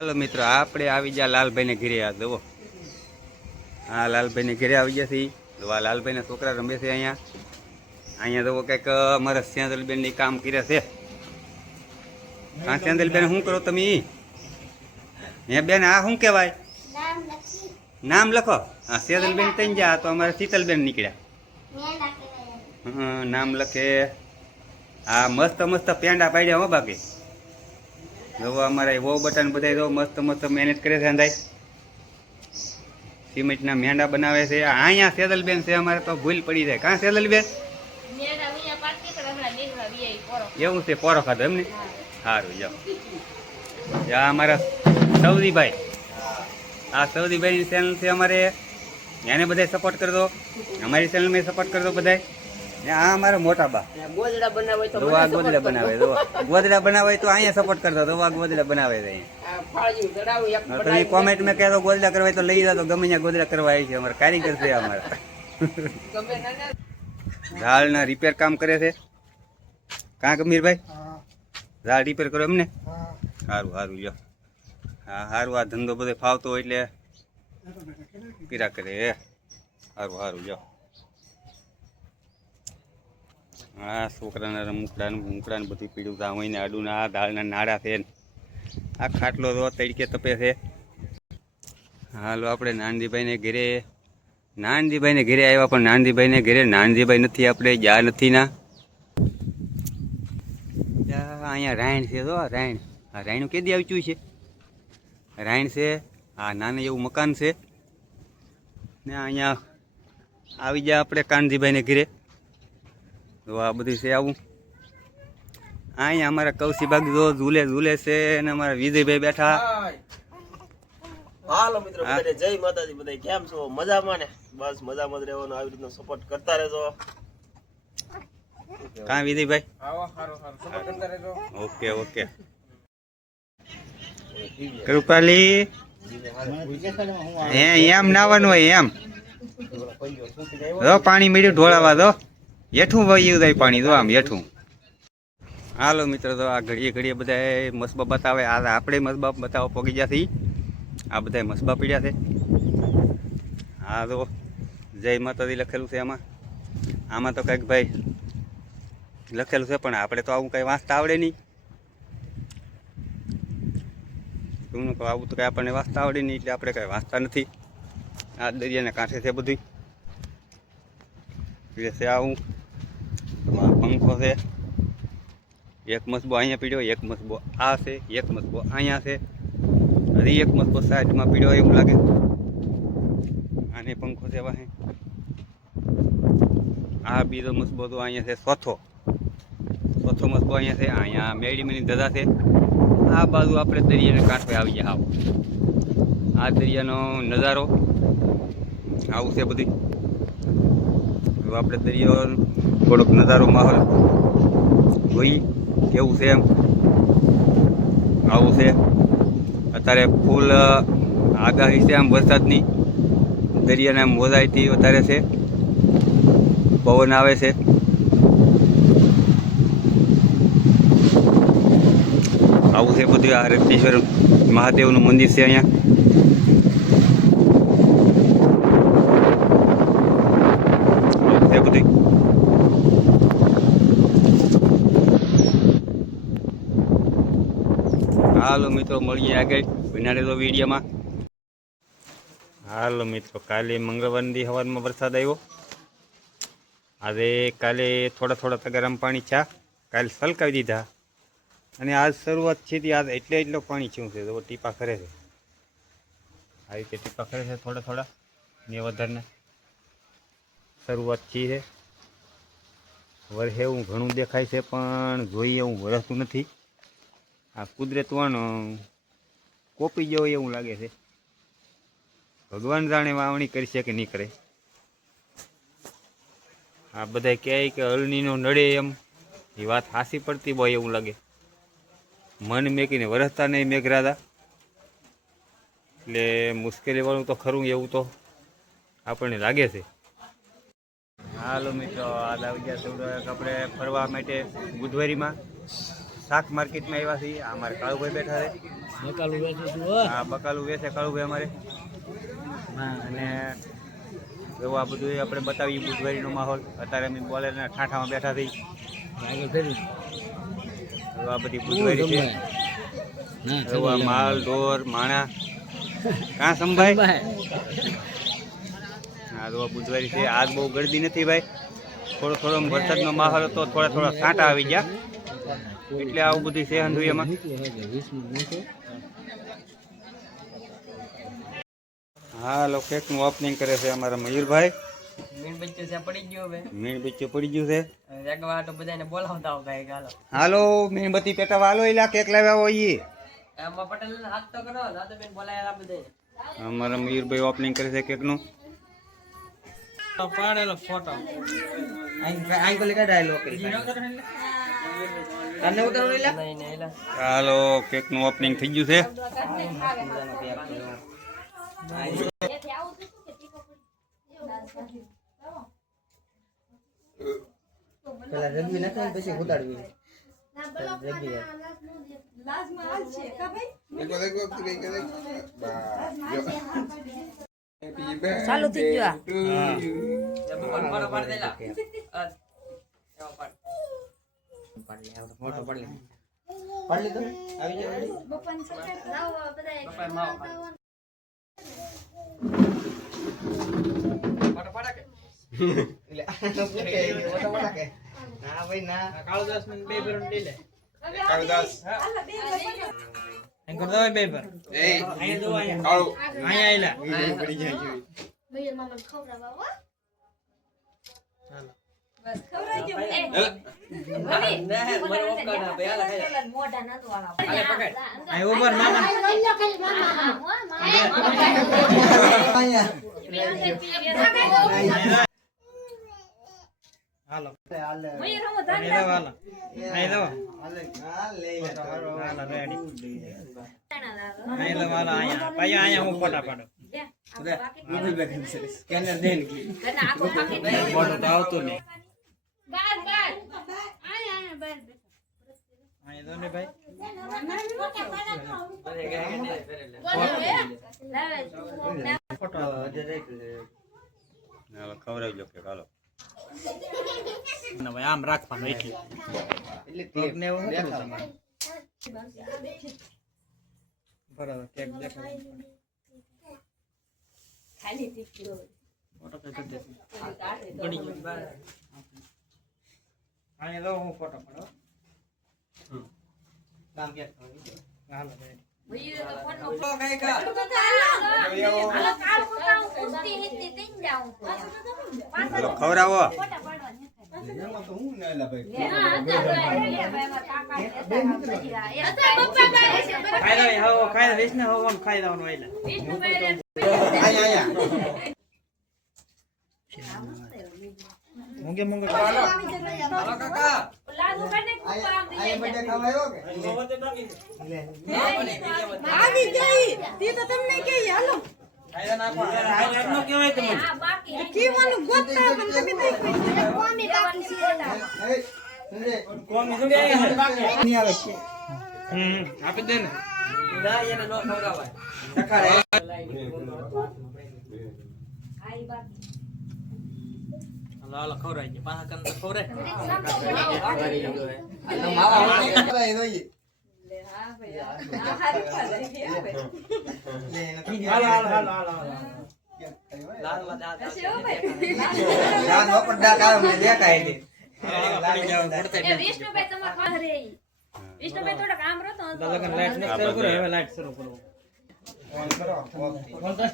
Hello मित्रों आपणे આવી ગયા લાલભાઈ ને ઘરે આ જુઓ આ લાલભાઈ ને ઘરે આવી ગયા છે તો આ લાલભાઈ ના છોકરા રમે છે અહીંયા જુઓ કઈક અમારા સેંદલબેન ની કામ કરે છે આ સેંદલબેન શું કરો તમે હે બેન આ શું કહેવાય નામ લખો આ સેંદલબેન તઈ ગયા તો અમારા શીતલબેન નીકળ્યા નામ લખે આ મસ્ત મસ્ત પેંડા પાડ્યા હો બાકી જો અમારા वो बटन બધા જો મસ્ત મસ્ત મહેનત કરે છે અંદાય સિમેન્ટના મેંડા બનાવે છે અહીંયા સેદલબેન છે અમારે તો ભૂલ પડી જાય કાં સેદલબેન મેંડા અહીંયા પાકી તો હમણાં નીકળવા બીઆઈ પોરો એવું છે પોરો ખાધો એમને સારું જાઓ યા અમારા સૌદીભાઈ આ સૌદીભાઈની ચેનલ છે અમારે એને બધા સપોર્ટ કરજો અમારી ચેનલમાં સપોર્ટ કરજો બધા આ અમારા મોટા બા ગોદડા બનાવે તો ગોદડા બનાવે ગોદડા બનાવે તો અહીંયા સપોર્ટ કરતો તો ગોદડા બનાવે છે તમે કોમેન્ટ માં કહેતો ગોદડા કરવા તો લઈ જાતો ગમે ત્યાં ગોદડા કરવા આવી છે અમારા કારીગર છે અમારા ઝાડના રિપેર કામ કરે છે કાં ગમીરભાઈ ઝાડ રિપેર કરો એમને સારું સારું લ્યો હા સારું આ ધંધો બધો ફાવતો હોય એટલે પીરા કરે સારું સારું લ્યો આ છોકરાના રમકડા ને બધી પીડું તા હોય ને આડું આ દાળના નાડા છે આ ખાટલો તો તડકે તપે છે હાલો આપણે નાનજીભાઈને ઘરે આવ્યા પણ નાનજીભાઈને ઘરે નાનજીભાઈ નથી આપણે જા નથી ના અહીંયા રાયણ છે તો રાયણ આ રાયણું કેદી આવ્યું છે રાયણ છે આ નાનું એવું મકાન છે ને અહીંયા આવી જાય આપણે કાનજીભાઈને ઘરે તો આ બધી છે આવું અહીંયા અમારા કૌશી બાગ જો ઝૂલે છે અને અમારા વિજયભાઈ બેઠા હાલો મિત્રો બધાને જય માતાજી બધા કેમ છો મજામાં ને બસ મજામાં જ રહેવાનો આવી રીતનો સપોર્ટ કરતા રહેજો કાં વિજયભાઈ આવો હારો સપોર્ટ કરતા રહેજો ઓકે ઓકે કૃપાલી એમ નાવાનું હોય એમ પાણી મેળ્યું ઢોળાવા દો હેઠું વહ્યું જાય પાણી તો આમ હેઠું હાલો મિત્રો તો આ ઘડીએ બધા મસબા બતાવે આ આપણે મસબા બતાવો પોગી ગયા છીએ આ બધા મસબા પીડ્યા છે હા તો જય માતાજી લખેલું છે આમાં તો કંઈક ભાઈ લખેલું છે પણ આપણે તો આવું કંઈ વાંચતા આવડે નહીં શું આવું તો કંઈ આપણને વાંચતા આવડે નહીં એટલે આપણે કંઈ વાંચતા નથી આ દરિયાના કાંઠે છે બધું છે આવું પંખો છે એક મસબો અહીંયા પીડ્યો એક મસબો આ છે એક મસબો અહીંયા છે હજી એક મસબો સાઈડમાં પીડ્યો એવું લાગે આને પંખો છે વાહે આ બીજો મસબો તો અહીંયા છે ચોથો મસબો અહીંયા છે અહીંયા મેડીમીની ધજા છે આ બાજુ આપણે દરિયાના કાંઠે આવી ગયા આવો આ દરિયાનો નજારો આવું છે બધું આપણે દરિયો થોડોક નજારો માહોલ જોઈ કેવું છે એમ આવું છે અત્યારે ફૂલ આગાહી છે આમ વરસાદની દરિયાના મોજાઈથી વધારે છે પવન આવે છે આવું છે બધું આ રત્નેશ્વર મહાદેવનું મંદિર છે અહીંયા બધું હાલો મિત્રો મળીએ આગળ બનાડેલો વિડીયોમાં હાલો મિત્રો કાલે મંગળવારની હવારમાં વરસાદ આવ્યો આજે કાલે થોડા તગારામાં પાણી છે કાલે સલકાવી દીધા અને આજ શરૂઆત છે આજ એટલો પાણી શું છે તો ટીપા કરે છે આ રીતે ટીપા કરે છે થોડા ને વધારે શરૂઆત છે વરસે એવું ઘણું દેખાય છે પણ જોઈએ એવું વરસતું નથી આ કુદરત કોપી જેવું એવું લાગે છે ભગવાન જાણે વાવણી કરશે કે નહીં કરે આ બધા કહે કે અલનીનો નડે એમ એ વાત હાસી પડતી હોય એવું લાગે મન મેકીને વરસતા નહીં મેઘરાદા એટલે મુશ્કેલીવાળું તો ખરું એવું તો આપણને લાગે છે હાલો મિત્રો આજ આવી ગયા થોડાક આપણે ફરવા માટે બુધવારીમાં શાક માર્કેટમાં આવ્યા છીએ. આ અમારે કાળુભાઈ બેઠા છે. હા, બકાલું વેચે કાળુભાઈ અમારે. અને એવું આ બધું આપણે બતાવીએ બુધવારીનો માહોલ. અત્યારે અમે બોલે ઠાઠામાં બેઠા થઈ. આ બધી બુધવારી છે. એવા માલ ઢોર માણા કાં સંભાય. હા, તો બુધવારી છે. આજ બહુ ગળદી નથી ભાઈ. થોડો વરસાદનો માહોલ હતો, થોડા કાંટા આવી ગયા એટલે આવું બધું છે હંધુયામાં. હાલો, કેકનું ઓપનિંગ કરે છે અમારા મયુરભાઈ. મીણબત્તી છે પડી ગયું હવે. મીણબત્તી પડી ગયું છે. રેગવા તો બધાને બોલાવતા આવો ભાઈ ગાલો. હાલો, મીણબત્તી પેટાવા હાલો. એલા કેક લાવ્યા હોય એમાં પટેલ હાથ તો કરો ના તો બેન બોલાયા બધાને. અમારા મયુરભાઈ ઓપનિંગ કરે છે કેકનું. પાડેલો ફોટો આઈ કોલે કા ડાયલોગ કરી તને ઉતારો લેલા નહીં એલા. હાલો, કેકનું ઓપનિંગ થઈ ગયું છે. પેલા રગવી નાખે પછી ઉતાડવી. ચાલુ થઈ ગયો. ફોટો પાડ દેલા. ફોટો પાડ લે. પાડ લે તો આવી જાય. બપ્પા માવ. ફોટો પાડા કે એટલે ફોટો પાડા કે ના ભાઈ ના. કાળુદાસ ને બે બેર લે લે. કાળુદાસ એમ કરતો બે બેર. એ અહીંયા જો અહીંયા કાળુ અહીંયા આઈલા પડી જાય છે. મયુર મામા ખવડાવવા હો. ચાલો બસ ખવડાવી દો. મમ્મી ના મને ઓપકા ના બે આલા ખાય. મોઢા ન તો વાળા. આલે પકડ. આ ઉપર મામા હાલો મયુર હમો ધાન હાલો નહીં દો હાલો રેડી નહીં દો હાલો અહીંયા ભાઈ અહીંયા હું ફોટા પાડો સ્કેનર દેન કી ફોટો તો આવતો નહીં બાર આયા બાર અહીંયા દો ને ભાઈ ફોટો હાલો, ખવડાવી લો કેક. હાલો, ના ભાઈ આમ રાખવાનું એટલે કેક ને એવું નથી તમારે બરાબર કેક દેખાય ખાલી તીખી ફોટો તો કરી દે ગણી ગયું બાર અહીંયા લો હું ફોટો પાડો નામ કે હાલો ભાઈ મયુર તો ફોન નો કઈ કા હાલો કાળ કોકાઉ કુસ્તી હિતી તીન જાઉં હાલો ખવડાવો. ફોટા પાડવાની એમાં તો હું ના લા ભાઈ ખાઈ દે હો ખાઈ દે વિષ્ણુ હો ઓમ ખાઈ દેવાનું આઈલા આયા મૂંગે મૂંગે હાલો કાકા આયા બડે ખવાયો કે આવી ગઈ તે તો તમને કે હાલો ખાઈ દે નાખો આ નો કેવાય તમે કીવાનું ગોતતા પણ તમે કોમી બાકી છે કોમ નીકળી આયા નહીં આવે છે આપી દે ને ના એને નો ખવડાવાય સખાડે આઈ બાકી હાલો ખવડાવી દે પાછા કન ખવડાય હાલો હાલો હાલો હાલો લાલ લાલ વિષ્ણુભાઈ તમાર ખરે વિષ્ણુભાઈ થોડા કામ રહો તો લગન લાઈટ ને શરૂ કરો હવે લાઈટ શરૂ કરો ઓન કરો ઓન કર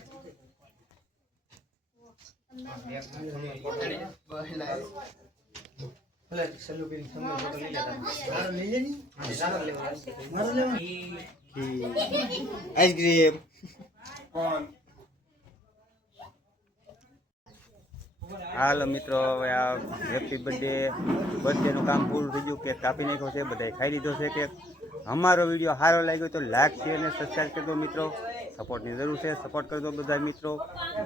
ભલે ચાલુ કરી તમે ફોટો લઈ લેતા મારો લઈ લેની મારો લેવા આઈસ્ક્રીમ કોણ હાલો મિત્રો, હવે આ હેપી બર્થડેનું કામ પૂરું થઈ ગયું. કેક કાપી નાખ્યો છે, બધાએ ખાઈ લીધો છે કેક. અમારો વિડીયો સારો લાગ્યો તો લાઈક શેર અને સબસ્ક્રાઈબ કરજો મિત્રો. સપોર્ટની જરૂર છે, સપોર્ટ કરજો બધા મિત્રો.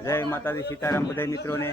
જય માતાજી, સીતારામ બધા મિત્રોને.